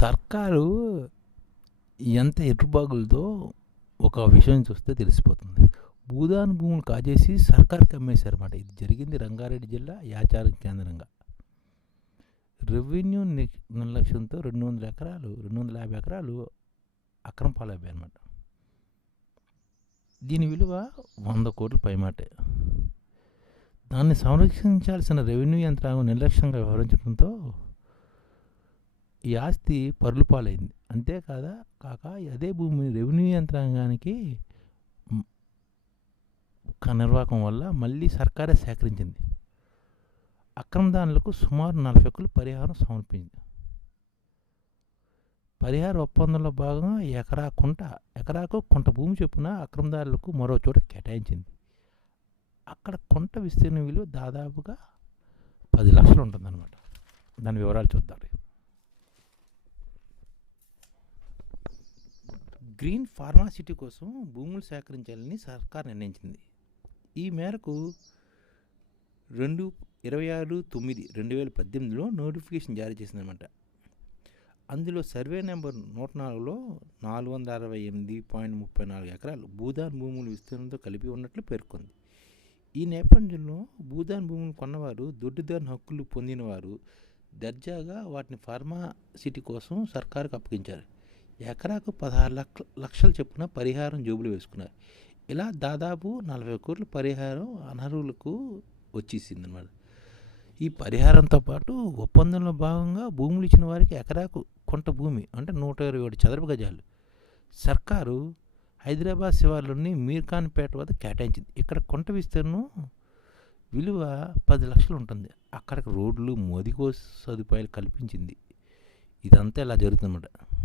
సర్కారు ఎంత ఎటుబాగులతో ఒక విషయం చూస్తే తెలిసిపోతుంది. భూదాన్ భూములు కాజేసి సర్కార్కి అమ్మేశారన్నమాట. ఇది జరిగింది రంగారెడ్డి జిల్లా యాచారం కేంద్రంగా. రెవెన్యూ నిర్లక్ష్యంతో రెండు వందల ఎకరాలు రెండు వందల యాభై ఎకరాలు అక్రమ పాలయ్యాయి అనమాట దీని విలువ వంద కోట్ల పైమాటే. దాన్ని సంరక్షించాల్సిన రెవెన్యూ యంత్రాంగం నిర్లక్ష్యంగా వ్యవహరించడంతో ఈ ఆస్తి పరులుపాలైంది అంతేకాదా కాక అదే భూమిని రెవెన్యూ యంత్రాంగానికి క- నిర్వాహకం వల్ల మళ్ళీ సర్కారే సేకరించింది. అక్రమదానులకు సుమారు నలభై ఒక్కలు పరిహారం సమర్పించింది. పరిహార ఒప్పందంలో భాగంగా ఎకరా కుంట ఎకరాకు కుంట భూమి చొప్పున అక్రమదారులకు మరో చోట కేటాయించింది. అక్కడ కొంట విస్తీర్ణ విలువ దాదాపుగా పది లక్షలు ఉంటుందన్నమాట. దాని వివరాలు చూద్దాం గ్రీన్ ఫార్మాసిటీ కోసం భూములు సేకరించాలని సర్కార్ నిర్ణయించింది. ఈ మేరకు రెండు ఇరవై ఆరు తొమ్మిది రెండు వేల పద్దెనిమిదిలో నోటిఫికేషన్ జారీ చేసిందనమాట అందులో సర్వే నెంబర్ నూట నాలుగులో నాలుగు వందల అరవై ఎనిమిది పాయింట్ ముప్పై నాలుగు ఎకరాలు భూదాన్ భూములు విస్తీర్ణంతో కలిపి ఉన్నట్లు పేర్కొంది. ఈ నేపథ్యంలో భూదాన్ భూములు కొన్నవారు దొడ్డిదారు హక్కులు పొందినవారు దర్జాగా వాటిని ఫార్మాసిటీ కోసం సర్కారుకు అప్పగించారు. ఎకరాకు పదహారు లక్ష లక్షల చొప్పున పరిహారం జోబులు వేసుకున్నారు. ఇలా దాదాపు నలభై కోట్ల పరిహారం అనర్హులకు వచ్చేసింది అన్నమాట ఈ పరిహారంతో పాటు ఒప్పందంలో భాగంగా భూములు ఇచ్చిన వారికి ఎకరాకు కొంట భూమి అంటే నూట ఇరవై ఏడు చదరపు గజాలు. సర్కారు హైదరాబాద్ శివార్లోని మీర్ఖాన్పేట వద్ద కేటాయించింది. ఇక్కడ కొంట విస్తీర్ణం విలువ పది లక్షలు ఉంటుంది. అక్కడికి రోడ్లు మోదికో సదుపాయాలు కల్పించింది. ఇదంతా ఇలా జరుగుతుందన్నమాట.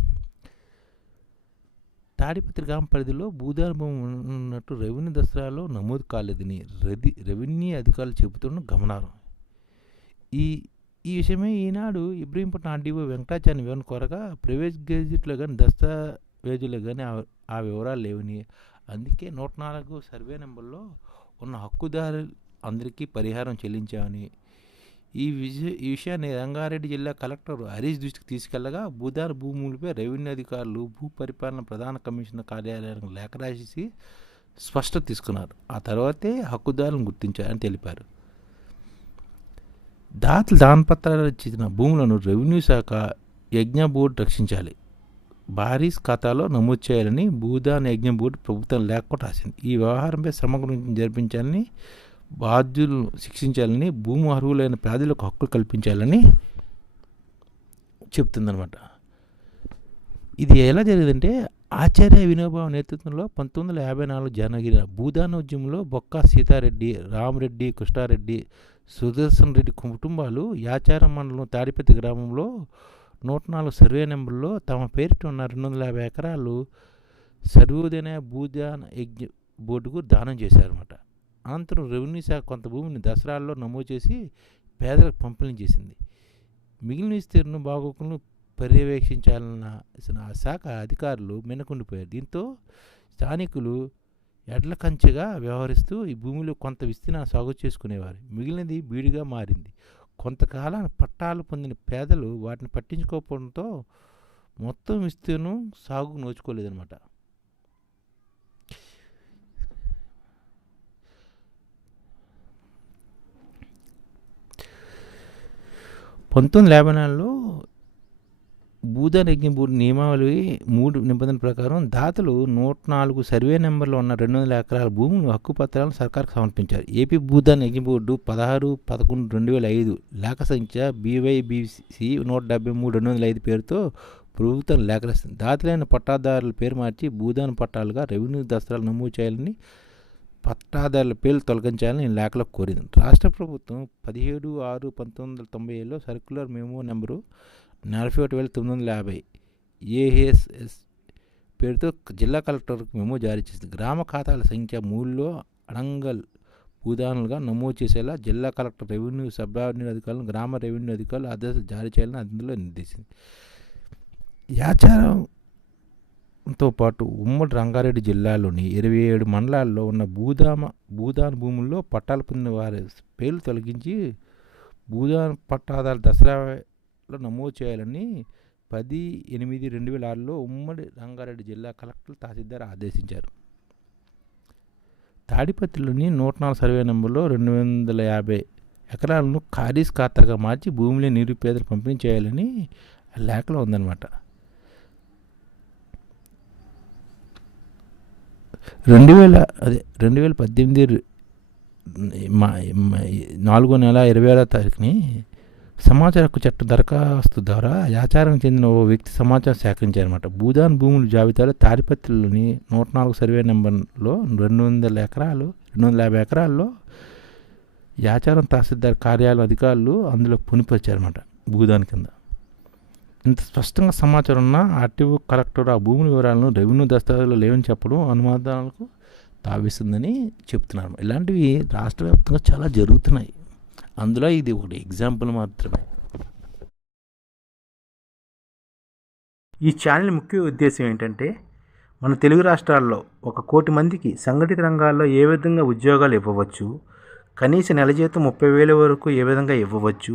తాడిపత్రి గ్రామ పరిధిలో భూదానుభవం ఉన్నట్టు రెవెన్యూ దసరాలో నమోదు కాలేదని రెది రెవెన్యూ అధికారులు చెబుతున్న గమనార్హం. ఈ ఈ విషయమే ఈనాడు ఇబ్రహీంపట్నం ఆర్డీఓ వెంకటాచార్య వివరణ కోరగా ప్రైవేట్ గెజిట్లో కానీ దస్తావేజులో కానీ ఆ- ఆ వివరాలు లేవని అందుకే నూట నాలుగు సర్వే నెంబర్లో ఉన్న హక్కుదారు అందరికీ పరిహారం చెల్లించామని ఈ విజయ ఈ విషయాన్ని రంగారెడ్డి జిల్లా కలెక్టర్ హరీష్ దృష్టికి తీసుకెళ్ళగా భూదార భూములపై రెవెన్యూ అధికారులు భూ పరిపాలన ప్రధాన కమిషనర్ కార్యాలయానికి లేఖ రాసి స్పష్టత తీసుకున్నారు. ఆ తర్వాతే హక్కుదారులను గుర్తించారని తెలిపారు. దాతలు దానపత్రాలు ఇచ్చిన భూములను రెవెన్యూ శాఖ యజ్ఞ బోర్డు రక్షించాలి. భారీస్ ఖాతాలో నమోదు చేయాలని భూదాన్ యజ్ఞ బోర్డు ప్రభుత్వం లేకుండా రాసింది. ఈ వ్యవహారంపై సమగ్రం జరిపించాలని బాధ్యులను శిక్షించాలని భూమి అర్హులైన పేదలకు హక్కులు కల్పించాలని చెప్తుందనమాట ఇది ఎలా జరిగిందంటే ఆచార్య వినోబా నేతృత్వంలో పంతొమ్మిది వందల యాభై నాలుగు జనగిరి భూదాన ఉద్యమంలో బొక్క సీతారెడ్డి రామరెడ్డి కృష్ణారెడ్డి సుదర్శన్ రెడ్డి కుటుంబాలు యాచారం మండలం తాడిపతి గ్రామంలో నూట నాలుగు సర్వే నెంబర్లో తమ పేరిట ఉన్న రెండు వందల యాభై ఎకరాలు సర్వోదయ భూదాన యజ్ఞ బోర్డుకు దానం చేశారన్నమాట. అనంతరం రెవెన్యూ శాఖ కొంత భూమిని దసరాల్లో నమోదు చేసి పేదలకు పంపిణీ చేసింది. మిగిలిన విస్తీర్ణం బాగోకులను పర్యవేక్షించాలన్న ఆ శాఖ అధికారులు మెనకుండిపోయారు. దీంతో స్థానికులు ఎడ్ల కంచెగా వ్యవహరిస్తూ ఈ భూమిలో కొంత విస్తీర్ణాన్ని సాగు చేసుకునేవారు. మిగిలినది బీడిగా మారింది. కొంతకాలం పట్టాలు పొందిన పేదలు వాటిని పట్టించుకోకపోవడంతో మొత్తం విస్తీర్ణం సాగు నోచుకోలేదన్నమాట. పంతొమ్మిది యాభై నాలుగులో భూదాన్ యజ్ఞ బోర్డు నియమావళి మూడు నిబంధనల ప్రకారం దాతలు నూట నాలుగు సర్వే నెంబర్లో ఉన్న రెండు వందల ఎకరాల భూములు హక్కు పత్రాలను సర్కార్కు సమర్పించారు. ఏపీ భూదాన్ యజ్ఞ బోర్డు పదహారు పదకొండు రెండు వేల ఐదు లేఖ సంఖ్య బీవైబీసీ నూట డెబ్బై మూడు రెండు వందల ఐదు పేరుతో ప్రభుత్వం లేఖ దాతలైన పట్టాదారుల పేరు మార్చి భూదాన్ పట్టాలుగా రెవెన్యూ దస్త్రాలు నమోదు చేయాలని పట్టాదారుల పేర్లు తొలగించాలని నేను లేఖలో కోరింది. రాష్ట్ర ప్రభుత్వం పదిహేడు ఆరు పంతొమ్మిది వందల తొంభై ఏడులో సర్క్యులర్ మెమో నెంబరు నలభై ఒకటి వేల తొమ్మిది వందల యాభై ఏహెస్ఎస్ పేరుతో జిల్లా కలెక్టర్కు మెమో జారీ చేసింది. గ్రామ ఖాతాల సంఖ్య మూడులో అడంగల్ భూదానులుగా నమోదు చేసేలా జిల్లా కలెక్టర్ రెవెన్యూ సబ్ రెవెన్యూ అధికారులను గ్రామ రెవెన్యూ అధికారులు ఆదేశాలు జారీ చేయాలని అందులో నిర్దేశించింది. యాచారం తో పాటు ఉమ్మడి రంగారెడ్డి జిల్లాలోని ఇరవై ఏడు మండలాల్లో ఉన్న భూదామ భూదాన భూముల్లో పట్టాలు పొందిన వారి పేర్లు తొలగించి భూదాన పట్టాదారు దసరాలో నమోదు చేయాలని పది ఎనిమిది రెండు వేల ఆరులో ఉమ్మడి రంగారెడ్డి జిల్లా కలెక్టర్ తహసీల్దార్ ఆదేశించారు. తాడిపత్రిలోని నూట నాలుగు సర్వే నెంబర్లో రెండు వందల యాభై ఎకరాలను ఖారీస్ ఖాతాగా మార్చి భూమిలో నిరుపేదలు పంపిణీ చేయాలని ఆ లేఖలో ఉందన్నమాట. రెండు వేల అదే రెండు వేల పద్దెనిమిది మా నాలుగో నెల ఇరవై ఆరో తారీఖుని సమాచార హక్కు చట్టం దరఖాస్తు ద్వారా ఆచారానికి చెందిన ఓ వ్యక్తి సమాచారం సేకరించారన్నమాట. భూదాన్ భూముల జాబితాలో తాడిపత్రిలోని నూట నాలుగు సర్వే నెంబర్లో రెండు వందల ఎకరాలు రెండు వందల యాభై ఎకరాల్లో యాచారం తహసీల్దార్ కార్యాలయం అధికారులు అందులో పొనిపరిచారన్నమాట భూదాన్ కింద. ఇంత స్పష్టంగా సమాచారం ఉన్న ఆర్టీఓ కలెక్టర్ ఆ భూముల వివరాలను రెవెన్యూ దస్తావేజులు లేవని చెప్పడం అనుమానాలకు తావిస్తుందని చెప్తున్నారు. ఇలాంటివి రాష్ట్ర వ్యాప్తంగా చాలా జరుగుతున్నాయి. అందులో ఇది ఒకటి. ఎగ్జాంపుల్ మాత్రమే. ఈ ఛానల్ ముఖ్య ఉద్దేశం ఏంటంటే మన తెలుగు రాష్ట్రాల్లో ఒక కోటి మందికి సంఘటిత రంగాల్లో ఏ విధంగా ఉద్యోగాలు ఇవ్వవచ్చు కనీస నెల జీతం ముప్పై వేల వరకు ఏ విధంగా ఇవ్వవచ్చు